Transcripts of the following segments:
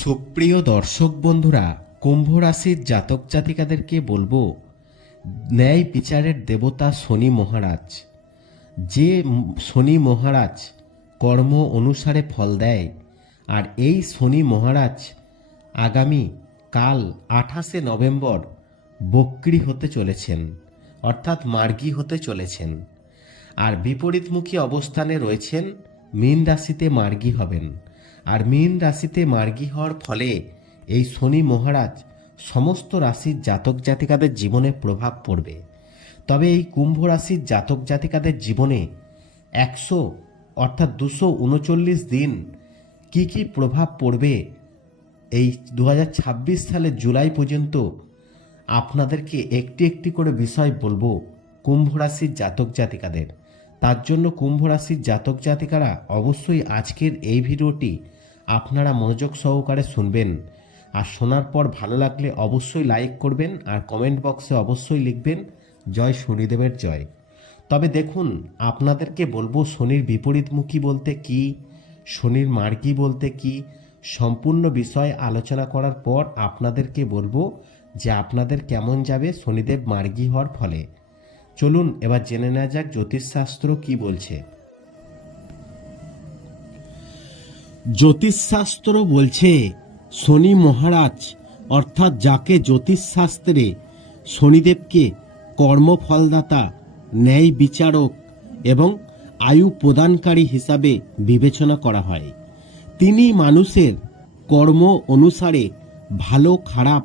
সুপ্রিয় দর্শক বন্ধুরা কুম্ভ রাশির জাতক জাতিকাদেরকে বলব, ন্যায় বিচারের দেবতা শনি মহারাজ। যে শনি মহারাজ কর্ম অনুসারে ফল দেয়, আর এই শনি মহারাজ আগামী কাল আঠাশে নভেম্বর বক্রি হতে চলেছেন, অর্থাৎ মার্গী হতে চলেছেন। আর বিপরীতমুখী অবস্থানে রয়েছেন, মীন রাশিতে মার্গী হবেন। আর মীন রাশিতে মার্গী হওয়ার ফলে এই শনি মহারাজ সমস্ত রাশির জাতক জাতিকাদের জীবনে প্রভাব পড়বে। তবে এই কুম্ভ রাশির জাতক জাতিকাদের জীবনে একশো অর্থাৎ দুশো উনচল্লিশ দিন কি কি প্রভাব পড়বে এই দু সালের জুলাই পর্যন্ত আপনাদেরকে একটি একটি করে বিষয় বলব কুম্ভ রাশির জাতক জাতিকাদের। তার জন্য কুম্ভ রাশির জাতক জাতিকারা অবশ্যই আজকের এই ভিডিওটি আপনারা মনোযোগ সহকারে শুনবেন। আর শোনার পর ভালো লাগলে অবশ্যই লাইক করবেন আর কমেন্ট বক্সে অবশ্যই লিখবেন, জয় শনিদেবের জয়। তবে দেখুন, আপনাদেরকে বলব শনির বিপরীতমুখী বলতে কি, শনির মার্গী বলতে কি, সম্পূর্ণ বিষয় আলোচনা করার পর আপনাদেরকে বলব যে আপনাদের কেমন যাবে শনিদেব মার্গী হওয়ার ফলে। চলুন এবার জেনে নেওয়া যাক জ্যোতিষশাস্ত্র কি বলছে। জ্যোতিষশাস্ত্র বলছে, শনি মহারাজ, অর্থাৎ যাকে জ্যোতিষশাস্ত্রে শনিদেবকে কর্মফলদাতা, ন্যায় বিচারক এবং আয়ু প্রদানকারী হিসাবে বিবেচনা করা হয়। তিনি মানুষের কর্ম অনুসারে ভালো, খারাপ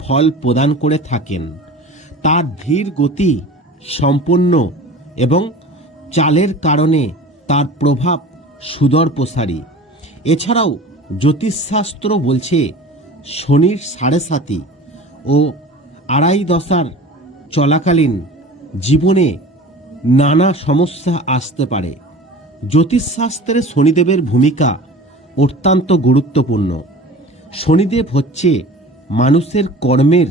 ফল প্রদান করে থাকেন। তার ধীর গতি সম্পন্ন এবং চালের কারণে তার প্রভাব সুদর প্রসারী এছাড়াও জ্যোতিষশাস্ত্র বলছে শনির সাড়ে সাতি ও আড়াই দশার চলাকালীন জীবনে নানা সমস্যা আসতে পারে। জ্যোতিষশাস্ত্রে শনিদেবের ভূমিকা অত্যন্ত গুরুত্বপূর্ণ। শনিদেব হচ্ছে মানুষের কর্মের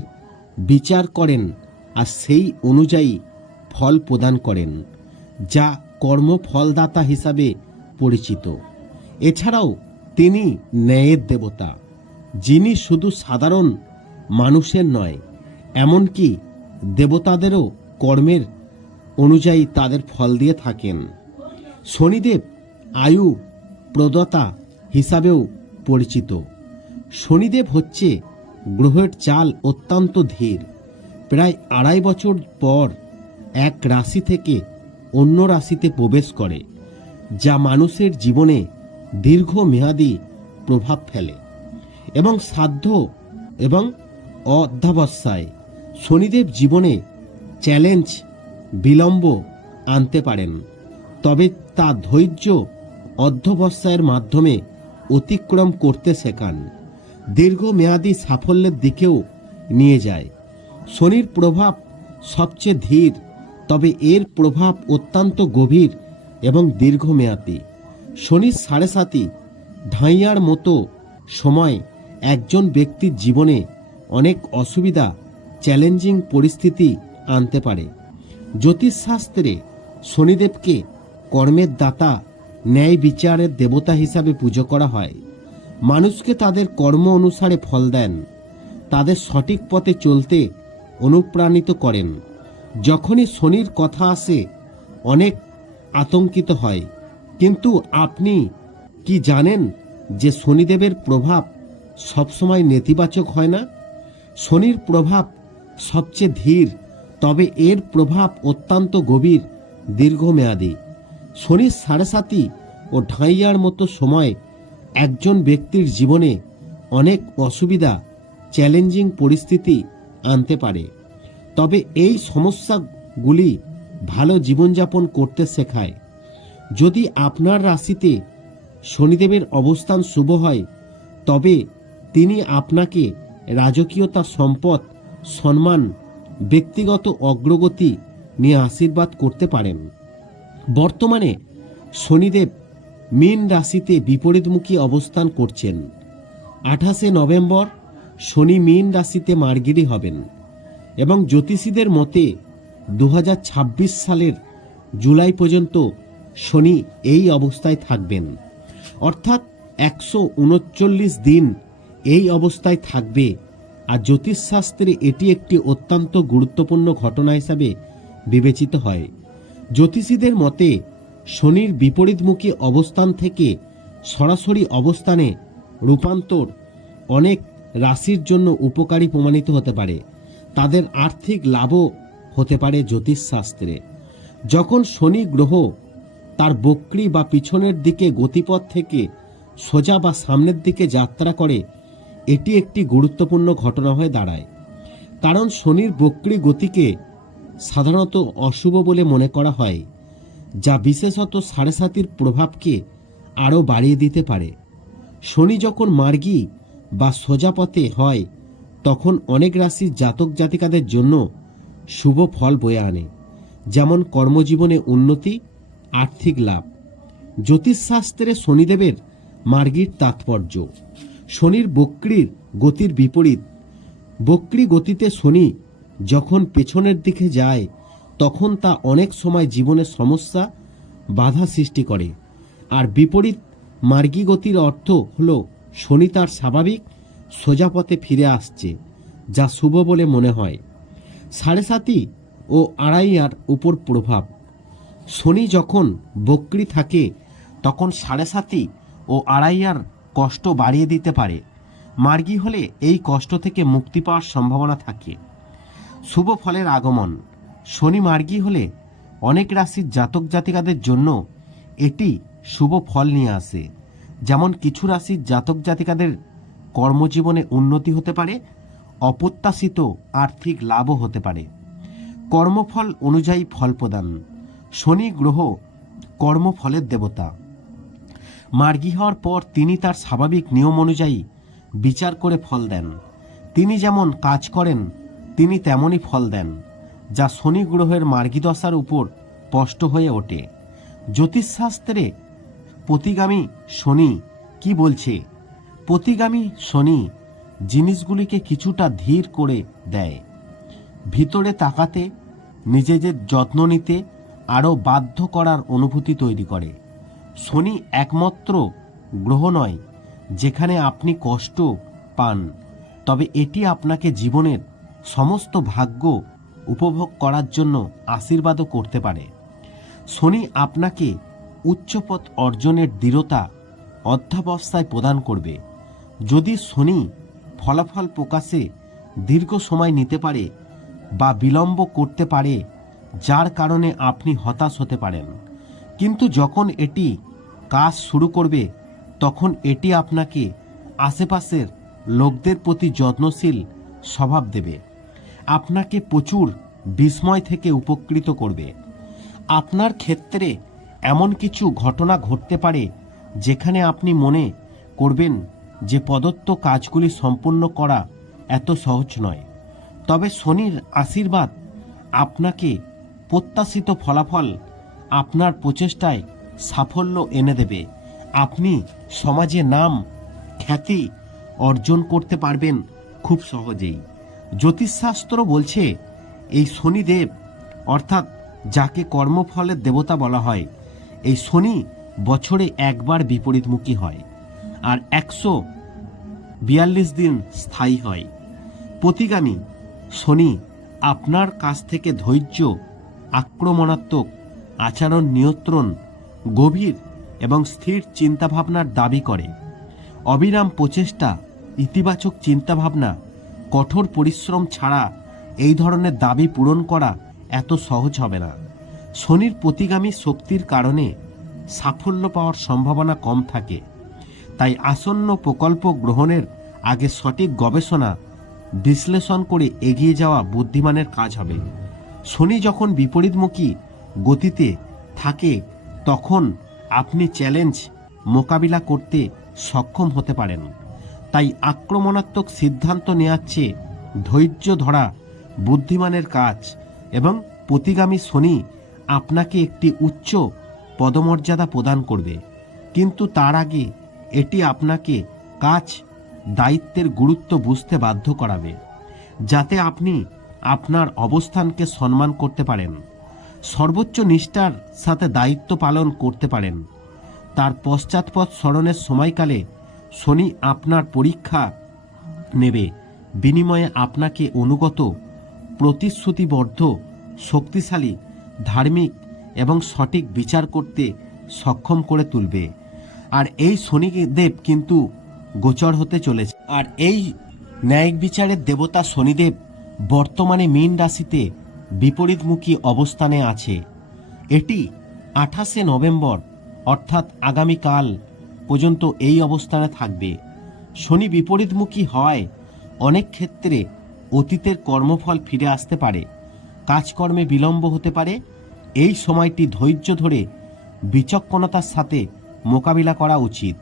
বিচার করেন আর সেই অনুযায়ী ফল প্রদান করেন, যা কর্মফলদাতা হিসাবে পরিচিত। এছাড়াও তিনি ন্যায়ের দেবতা, যিনি শুধু সাধারণ মানুষের নয়, এমনকি দেবতাদেরও কর্মের অনুযায়ী তাদের ফল দিয়ে থাকেন। শনিদেব আয়ু প্রদাতা হিসাবেও পরিচিত। শনিদেব হচ্ছে গ্রহের চাল অত্যন্ত ধীর। প্রায় আড়াই বছর পর এক রাশি থেকে অন্য রাশিতে প্রবেশ করে, যা মানুষের জীবনে দীর্ঘমেয়াদী প্রভাব ফেলে এবং সাধ্য এবং অধ্যাবস্যায় শনিদেব জীবনে চ্যালেঞ্জ, বিলম্ব আনতে পারেন। তবে তা ধৈর্য অধ্যবস্যায়ের মাধ্যমে অতিক্রম করতে শেখান। দীর্ঘমেয়াদী সাফল্যের দিকেও নিয়ে যায়। শনির প্রভাব সবচেয়ে ধীর, তবে এর প্রভাব অত্যন্ত গভীর এবং দীর্ঘমেয়াদী। শনির সাড়ে সাতি ঢাইয়ার মতো সময় একজন ব্যক্তির জীবনে অনেক অসুবিধা, চ্যালেঞ্জিং পরিস্থিতি আনতে পারে। জ্যোতিষশাস্ত্রে শনিদেবকে কর্মের দাতা, ন্যায় বিচারের দেবতা হিসাবে পুজো করা হয়। মানুষকে তাদের কর্ম অনুসারে ফল দেন, তাদের সঠিক পথে চলতে অনুপ্রাণিত করেন। যখনই শনির কথা আসে, অনেক আতঙ্কিত হয়। কিন্তু আপনি কি জানেন যে শনিদেবের প্রভাব সবসময় নেতিবাচক হয় না? শনির প্রভাব সবচেয়ে ধীর, তবে এর প্রভাব অত্যন্ত গভীর, দীর্ঘমেয়াদী। শনির সাড়ে সাতি ও ঢাইয়ার মতো সময় একজন ব্যক্তির জীবনে অনেক অসুবিধা, চ্যালেঞ্জিং পরিস্থিতি আনতে পারে। তবে এই সমস্যাগুলি ভালো জীবনযাপন করতে শেখায়। যদি আপনার রাশিতে শনিদেবের অবস্থান শুভ হয়, তবে তিনি আপনাকে রাজকীয়তা সম্পদ, সম্মান, ব্যক্তিগত অগ্রগতি নিয়ে আশীর্বাদ করতে পারেন। বর্তমানে শনিদেব মীন রাশিতে বিপরীতমুখী অবস্থান করছেন। আঠাশে নভেম্বর শনি মীন রাশিতে মার্গিরি হবেন এবং জ্যোতিষীদের মতে দু হাজার ছাব্বিশ সালের জুলাই পর্যন্ত শনি এই অবস্থায় থাকবেন। অর্থাৎ একশো উনচল্লিশ দিন এই অবস্থায় থাকবে। আর জ্যোতিষশাস্ত্রে এটি একটি অত্যন্ত গুরুত্বপূর্ণ ঘটনা হিসাবে বিবেচিত হয়। জ্যোতিষীদের মতে, শনির বিপরীতমুখী অবস্থান থেকে সরাসরি অবস্থানে রূপান্তর অনেক রাশির জন্য উপকারী প্রমাণিত হতে পারে। তাদের আর্থিক লাভও হতে পারে জ্যোতিষশাস্ত্রে। যখন শনি গ্রহ তার বক্রি বা পিছনের দিকে গতিপথ থেকে সোজা বা সামনের দিকে যাত্রা করে, এটি একটি গুরুত্বপূর্ণ ঘটনা হয়ে দাঁড়ায়। কারণ শনির বক্রি গতিকে সাধারণত অশুভ বলে মনে করা হয়, যা বিশেষত সাড়ে সাতির প্রভাবকে আরও বাড়িয়ে দিতে পারে। শনি যখন মার্গী বা সোজা পথে হয়, তখন অনেক রাশির জাতক জাতিকাদের জন্য শুভ ফল বয়ে আনে, যেমন কর্মজীবনে উন্নতি আর্থিক লাভ। জ্যোতিষশাস্ত্রে শনিদেবের মার্গীর তাৎপর্য। শনির বক্রির গতির বিপরীত। বক্রি গতিতে শনি যখন পেছনের দিকে যায়, তখন তা অনেক সময় জীবনে সমস্যা, বাধা সৃষ্টি করে। আর বিপরীত মার্গী গতির অর্থ হল, শনি তার স্বাভাবিক সোজাপথে ফিরে আসছে, যা শুভ বলে মনে হয়। সাড়ে সাতি ও আড়াইয়ার উপর প্রভাব। শনি যখন বক্রি থাকে, তখন সাড়ে সাতি ও আড়াইয়ার কষ্ট বাড়িয়ে দিতে পারে। মার্গী হলে এই কষ্ট থেকে মুক্তি পাওয়ার সম্ভাবনা থাকে। শুভ ফলের আগমন। শনি মার্গী হলে অনেক রাশির জাতক জাতিকাদের জন্য এটি শুভ ফল নিয়ে আসে। যেমন কিছু রাশির জাতক জাতিকাদের কর্মজীবনে উন্নতি হতে পারে, অপ্রত্যাশিত আর্থিক লাভও হতে পারে। কর্মফল অনুযায়ী ফল প্রদান। শনি গ্রহ কর্মফলের দেবতা। মার্গী হওয়ার পর তিনি তার স্বাভাবিক নিয়ম অনুযায়ী বিচার করে ফল দেন। তিনি যেমন কাজ করেন, তিনি তেমনই ফল দেন, যা শনি গ্রহের মার্গী দশার উপর স্পষ্ট হয়ে ওঠে। জ্যোতিষশাস্ত্রে প্রতিগামী শনি কি বলছে? প্রতিগামী শনি জিনিসগুলিকে কিছুটা ধীর করে দেয়। ভিতরে তাকাতে, নিজেদের যত্ন নিতে আরও বাধ্য করার অনুভূতি তৈরি করে। শনি একমাত্র গ্রহ নয়, যেখানে আপনি কষ্ট পান। তবে এটি আপনাকে জীবনের সমস্ত ভাগ্য উপভোগ করার জন্য আশীর্বাদও করতে পারে। শনি আপনাকে উচ্চপথ অর্জনের দৃঢ়তা অধ্যাবস্থায় প্রদান করবে। যদি শনি ফলাফল প্রকাশে দীর্ঘ সময় নিতে পারে বা বিলম্ব করতে পারে যার কারণে আপনি হতাশ হতে পারেন। কিন্তু যখন এটি কাজ শুরু করবে, তখন এটি আপনাকে আশেপাশের লোকদের প্রতি যত্নশীল স্বভাব দেবে। আপনাকে প্রচুর বিস্ময় থেকে উপকৃত করবে। আপনার ক্ষেত্রে এমন কিছু ঘটনা ঘটতে পারে, যেখানে আপনি মনে করবেন যে প্রদত্ত কাজগুলি সম্পূর্ণ করা এত সহজ নয়। তবে শনির আশীর্বাদ আপনাকে প্রত্যাশিত ফলাফল আপনার প্রচেষ্টায় সাফল্য এনে দেবে। আপনি সমাজে নাম, খ্যাতি অর্জন করতে পারবেন খুব সহজেই। জ্যোতিষশাস্ত্র বলছে, এই শনিদেব, অর্থাৎ যাকে কর্মফলের দেবতা বলা হয়, এই শনি বছরে একবার বিপরীতমুখী হয় আর একশো বিয়াল্লিশ দিন স্থায়ী হয়। প্রতিগামী শনি আপনার কাছ থেকে ধৈর্য আক্রমণাত্মক, আচরণ নিয়ন্ত্রণ, গভীর এবং স্থির চিন্তাভাবনার দাবি করে। অবিরাম প্রচেষ্টা, ইতিবাচক চিন্তাভাবনা, কঠোর পরিশ্রম ছাড়া এই ধরনের দাবি পূরণ করা এত সহজ হবে না। শনির প্রতিগামী শক্তির কারণে সাফল্য পাওয়ার সম্ভাবনা কম থাকে। তাই আসন্ন প্রকল্প গ্রহণের আগে সঠিক গবেষণা, বিশ্লেষণ করে এগিয়ে যাওয়া বুদ্ধিমানের কাজ হবে। শনি যখন বিপরীতমুখী গতিতে থাকে, তখন আপনি চ্যালেঞ্জ মোকাবিলা করতে সক্ষম হতে পারেন। তাই আক্রমণাত্মক সিদ্ধান্ত নেওয়ার চেয়ে ধৈর্য ধরা বুদ্ধিমানের কাজ এবং প্রতিগামী শনি আপনাকে একটি উচ্চ পদমর্যাদা প্রদান করবে। কিন্তু তার আগে এটি আপনাকে কাজ দায়িত্বের গুরুত্ব বুঝতে বাধ্য করাবে। যাতে আপনি আপনার অবস্থানকে সম্মান করতে পারেন। সর্বোচ্চ নিষ্ঠার সাথে দায়িত্ব পালন করতে পারেন। তার পশ্চাৎপদ স্মরণের সময়কালে শনি আপনার পরীক্ষা নেবে। বিনিময়ে আপনাকে অনুগত, প্রতিশ্রুতিবদ্ধ, শক্তিশালী, ধার্মিক এবং সঠিক বিচার করতে সক্ষম করে তুলবে। আর এই শনিদেব কিন্তু গোচর হতে চলেছে। আর এই ন্যায়িক বিচারের দেবতা শনিদেব বর্তমানে মীন রাশিতে বিপরীতমুখী অবস্থানে আছে। এটি আঠাশে নভেম্বর, অর্থাৎ আগামীকাল পর্যন্ত এই অবস্থানে থাকবে। শনি বিপরীতমুখী হওয়ায় অনেক ক্ষেত্রে অতীতের কর্মফল ফিরে আসতে পারে। কাজকর্মে বিলম্ব হতে পারে। এই সময়টি ধৈর্য ধরে বিচক্ষণতার সাথে মোকাবিলা করা উচিত।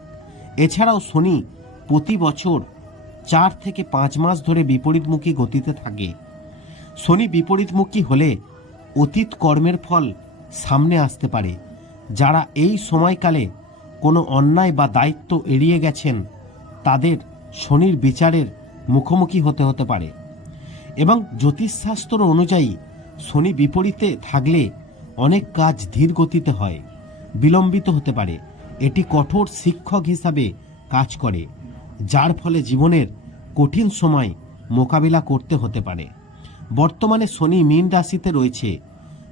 এছাড়াও শনি প্রতি বছর চার থেকে পাঁচ মাস ধরে বিপরীতমুখী গতিতে থাকে। শনি বিপরীতমুখী হলে অতীত কর্মের ফল সামনে আসতে পারে, যারা এই সময়কালে কোনো অন্যায় বা দায়িত্ব এড়িয়ে গেছেন, তাদের শনির বিচারের মুখোমুখি হতে হতে পারে। এবং জ্যোতিষশাস্ত্র অনুযায়ী শনি বিপরীতে থাকলে অনেক কাজ ধীর গতিতে হয়, বিলম্বিত হতে পারে। এটি কঠোর শিক্ষক হিসাবে কাজ করে। যার ফলে জীবনের কঠিন সময় মোকাবিলা করতে হতে পারে। বর্তমানে শনি মীন রাশিতে রয়েছে।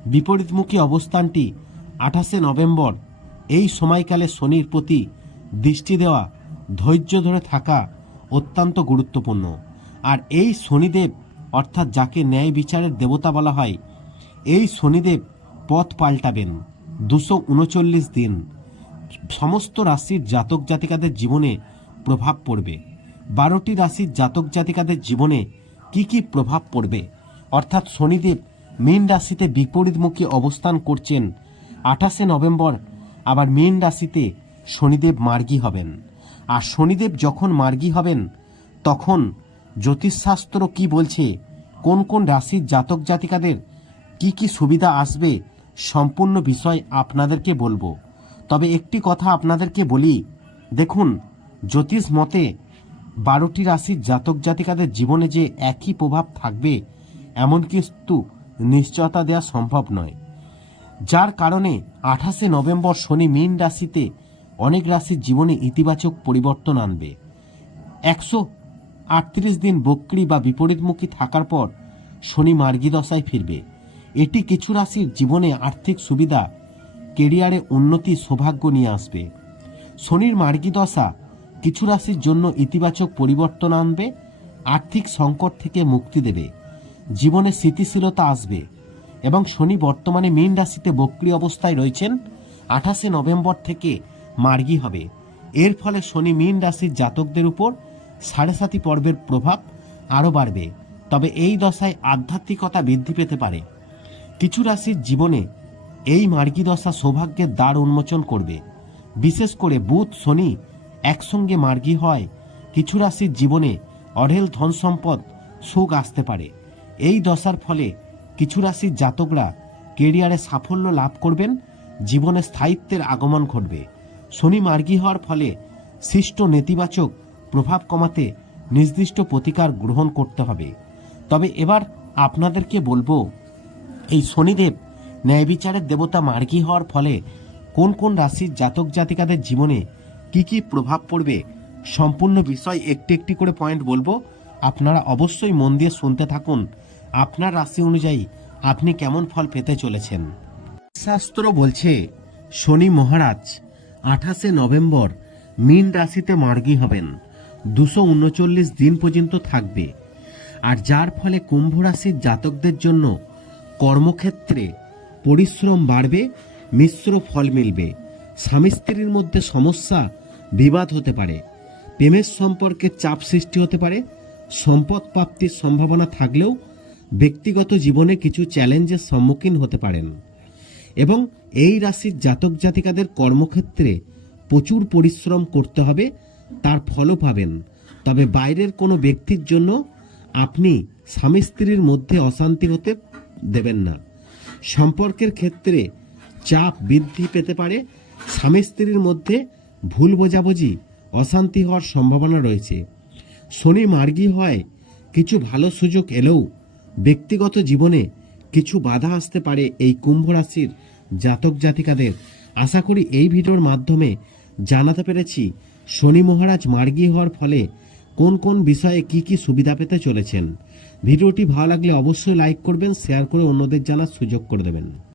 বিপরীতমুখী অবস্থানটি আঠাশে নভেম্বর এই সময়কালে শনির প্রতি দৃষ্টি দেওয়া, ধৈর্য ধরে থাকা অত্যন্ত গুরুত্বপূর্ণ। আর এই শনিদেব, অর্থাৎ যাকে ন্যায় বিচারের দেবতা বলা হয়, এই শনিদেব পথ পাল্টাবেন দুশো উনচল্লিশ দিন। সমস্ত রাশির জাতক জাতিকাদের জীবনে প্রভাব পড়বে। বারোটি রাশির জাতক জাতিকাদের জীবনে কি কি প্রভাব পড়বে? অর্থাৎ শনিদেব মীন রাশিতে বিপরীতমুখী অবস্থান করছেন আঠাশে নভেম্বর, আবার মীন রাশিতে শনিদেব মার্গী হবেন। আর শনিদেব যখন মার্গী হবেন, তখন জ্যোতিষশাস্ত্র কি বলছে? কোন কোন রাশির জাতক জাতিকাদের কি কি সুবিধা আসবে? সম্পূর্ণ বিষয় আপনাদেরকে বলব। তবে একটি কথা আপনাদেরকে বলি, দেখুন জ্যোতিষ মতে, বারোটি রাশির জাতক জাতিকাদের জীবনে যে একই প্রভাব থাকবে, এমন কিন্তু নিশ্চয়তা দেওয়া সম্ভব নয়। যার কারণে আঠাশে নভেম্বর শনি মীন রাশিতে অনেক রাশির জীবনে ইতিবাচক পরিবর্তন আনবে। একশো আটত্রিশ দিন বক্রি বা বিপরীতমুখী থাকার পর শনি মার্গী দশায় ফিরবে। এটি কিছু রাশির জীবনে আর্থিক সুবিধা, কেরিয়ারে উন্নতি, সৌভাগ্য নিয়ে আসবে। শনির মার্গী দশা কিছু রাশির জন্য ইতিবাচক পরিবর্তন আনবে, আর্থিক সংকট থেকে মুক্তি দেবে, জীবনে স্থিতিশীলতা আসবে এবং শনি বর্তমানে মীন রাশিতে বক্রি অবস্থায় রয়েছেন, আঠাশে নভেম্বর থেকে মার্গী হবে। এর ফলে শনি মীন রাশির জাতকদের উপর সাড়ে সাতি পর্বের প্রভাব আরও বাড়বে। তবে এই দশায় আধ্যাত্মিকতা বৃদ্ধি পেতে পারে। কিছু রাশির জীবনে এই মার্গী দশা সৌভাগ্যের দ্বার উন্মোচন করবে। বিশেষ করে বুধ, শনি একসঙ্গে মার্গী হয়, কিছু রাশির জীবনে অঢেল ধন সম্পদ সুখ আসতে পারে। এই দশার ফলে কিছু রাশির জাতকরা কেরিয়ারে সাফল্য লাভ করবেন, জীবনে স্থায়িত্বের আগমন ঘটবে। শনি মার্গী হওয়ার ফলে সৃষ্ট নেতিবাচক প্রভাব কমাতে নির্দিষ্ট প্রতিকার গ্রহণ করতে হবে। তবে এবার আপনাদেরকে বলব, এই শনিদেব ন্যায় বিচারের দেবতা মার্গী হওয়ার ফলে কোন কোন রাশির জাতক জাতিকাদের জীবনে কি কি প্রভাব পড়বে, সম্পূর্ণ বিষয় একটি একটি করে পয়েন্ট বলব। আপনারা অবশ্যই মন দিয়ে শুনতে থাকুন। আপনার রাশি অনুযায়ী আপনি কেমন ফল পেতে চলেছেন। শাস্ত্র বলছে, শনি মহারাজ, আঠাশে নভেম্বর মীন রাশিতে মার্গী হবেন। দুশো উনচল্লিশ দিন পর্যন্ত থাকবে। আর যার ফলে কুম্ভ রাশির জাতকদের জন্য কর্মক্ষেত্রে পরিশ্রম বাড়বে, মিশ্র ফল মিলবে। স্বামী স্ত্রীর মধ্যে সমস্যা বিবাদ হতে পারে, প্রেমের সম্পর্কে চাপ সৃষ্টি হতে পারে, সম্পদ প্রাপ্তির সম্ভাবনা থাকলেও ব্যক্তিগত জীবনে কিছু চ্যালেঞ্জের সম্মুখীন হতে পারেন। এবং এই রাশির জাতক জাতিকাদের কর্মক্ষেত্রে প্রচুর পরিশ্রম করতে হবে, তার ফলও পাবেন। তবে বাইরের কোনো ব্যক্তির জন্য আপনি স্বামী স্ত্রীর মধ্যে অশান্তি হতে দেবেন না। সম্পর্কের ক্ষেত্রে চাপ বৃদ্ধি পেতে পারে, স্বামী স্ত্রীর মধ্যে ভুল বোঝাবুঝি, অশান্তি হওয়ার সম্ভাবনা রয়েছে। শনি মার্গী হয়, কিছু ভালো সুযোগ এলেও ব্যক্তিগত জীবনে কিছু বাধা আসতে পারে এই কুম্ভ রাশির জাতক জাতিকাদের। আশা করি এই ভিডিওর মাধ্যমে জানাতে পেরেছি শনি মহারাজ মার্গী হওয়ার ফলে কোন কোন বিষয়ে কি কি সুবিধা পেতে চলেছেন। ভিডিওটি ভালো লাগলে অবশ্যই লাইক করবেন, শেয়ার করে অন্যদের জানার সুযোগ করে দেবেন।